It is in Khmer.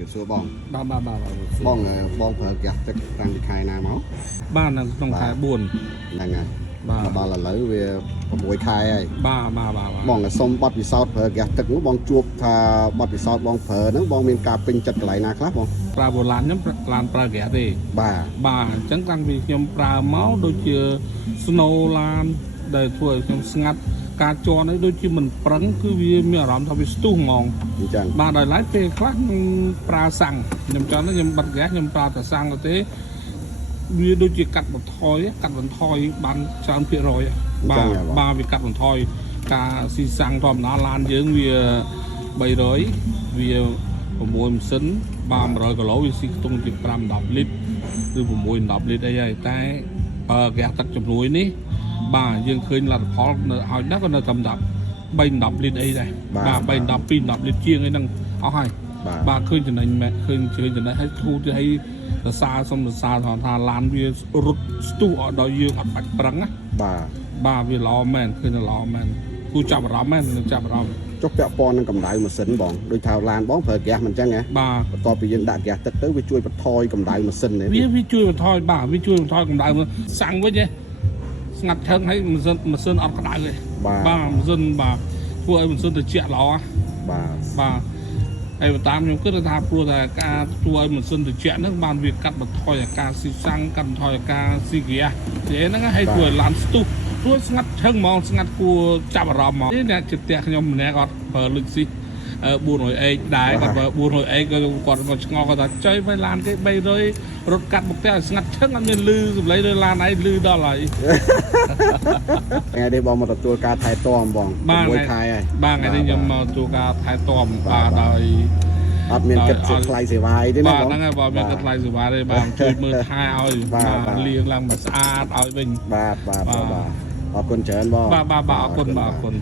việc xưa bong បាទ bong bong phở gạt chắc tăng bị khai nào máu បាទនៅក្នុងខែ4 ហ្នឹងហើយ បាទ ដល់ឥឡូវវា6ខែហើយ បាទ បងសុំប័ណ្ណពិសោធន៍ប្រើហ្គាសទឹកនោះបងជួបថាប័ណ្ណពិសោធន៍បងប្រើហ្នឹងបងមានការពេញចិត្តកន្លែងណាខ្លះបង ប្រើបូឡានខ្ញុំឡានប្រើហ្គាសទេ បាទ បាទអញ្ចឹងតាំងពីខ្ញុំប្រើមកដូចជា snow ឡានដែលធ្វើឲ្យខ្ញុំស្ងាត់ការជន់នេះដូចជាមិនប្រឹងគឺវាមានអារម្មណ៍ថាវាស្ទុះហ្មង អញ្ចឹង បាទដោយឡែកពេលខ្លះខ្ញុំប្រើសាំងខ្ញុំចង់ខ្ញុំបិទហ្គាសខ្ញុំប្រើតែសាំងទៅទេវាដូចជាកាត់បន្ថយបានច្រើនភាគរយបាទវាកាត់បន្ថយការស៊ីសាំងធម្មតាឡានយើងវា300វា6ម៉ាស៊ីនបាទ100គីឡូវាស៊ីខ្ទង់ជា5 10លីត្រឬ6 10លីត្រអីហើយតែហ្គាសទឹកជំនួយនេះបាទយើងឃើញលទ្ធផលនៅឲ្យណាក៏នៅត្រឹម10 3 10លីត្រអីដែរបាទ3 10 2 10លីត្រជាងអីហ្នឹងអស់ហើយបាទឃើញចំណេញមែនឃើញចំណេញឲ្យគូទៅឲ្យសរសើរសុំសរសើរថាឡានវារត់ស្ទុះឲ្យដល់យើងអត់បាច់ប្រឹងណា បាទ បាទវាល្អមែនឃើញល្អមែនគូចាប់អារម្មណ៍មែនចាប់អារម្មណ៍ ចុះពាក់ព័ន្ធនឹងកម្ដៅម៉ាស៊ីនបងដូចថាឡានបងប្រើហ្គាសមិនអញ្ចឹងហ៎ បាទ បន្ទាប់ពីយើងដាក់ហ្គាសទឹកទៅវាជួយបន្ថយកម្ដៅម៉ាស៊ីនទេ វាជួយបន្ថយបាទវាជួយបន្ថយកម្ដៅសាំងវិញស្ងាត់ឈឹងឲ្យម៉ាស៊ីនអត់ក្ដៅទេបាទម៉ាស៊ីនបាទធ្វើឲ្យម៉ាស៊ីនត្រជាក់ល្អ បាទ បាទហើយតាមខ្ញុំគិតថាព្រោះតែការធ្វើឲ្យម៉ាស៊ីនត្រជាក់ហ្នឹងបានវាកាត់បន្ថយអាការស៊ីសាំងកាត់បន្ថយអាការស៊ីហ្គាសហ្នឹងហើយធ្វើឲ្យឡានស្ទុះព្រោះស្ងាត់ឈឹងហ្មងស្ងាត់គួរចាប់អារម្មណ៍ហ្មងនេះអ្នកចិត្តផ្ទះខ្ញុំម្នាក់គាត់ប្រើលុយស៊ី 400X ដែរគាត់ប្រើ 400X គាត់មកឆ្ងល់គាត់ថាចុយទៅឡានគេ300រត់កាត់មកផ្ទះឲ្យស្ងាត់ឈឹងអត់មានលឺសម្លេងលើឡានឯងលឺដល់ហើយ ថ្ងៃនេះបងមកទទួលការថែទាំបង 6 ខែហើយ បាទថ្ងៃនេះខ្ញុំមកទទួលការថែទាំបាទដោយ អត់មានគិតជាថ្លៃសេវាអីទេណា បាទ បង ហ្នឹងហើយបងមានគិតថ្លៃសេវាទេបាទជួយមើលថែឲ្យបាទលាងឡើងមកស្អាតឲ្យវិញ បាទអរគុណច្រើនបង បាទអរគុណ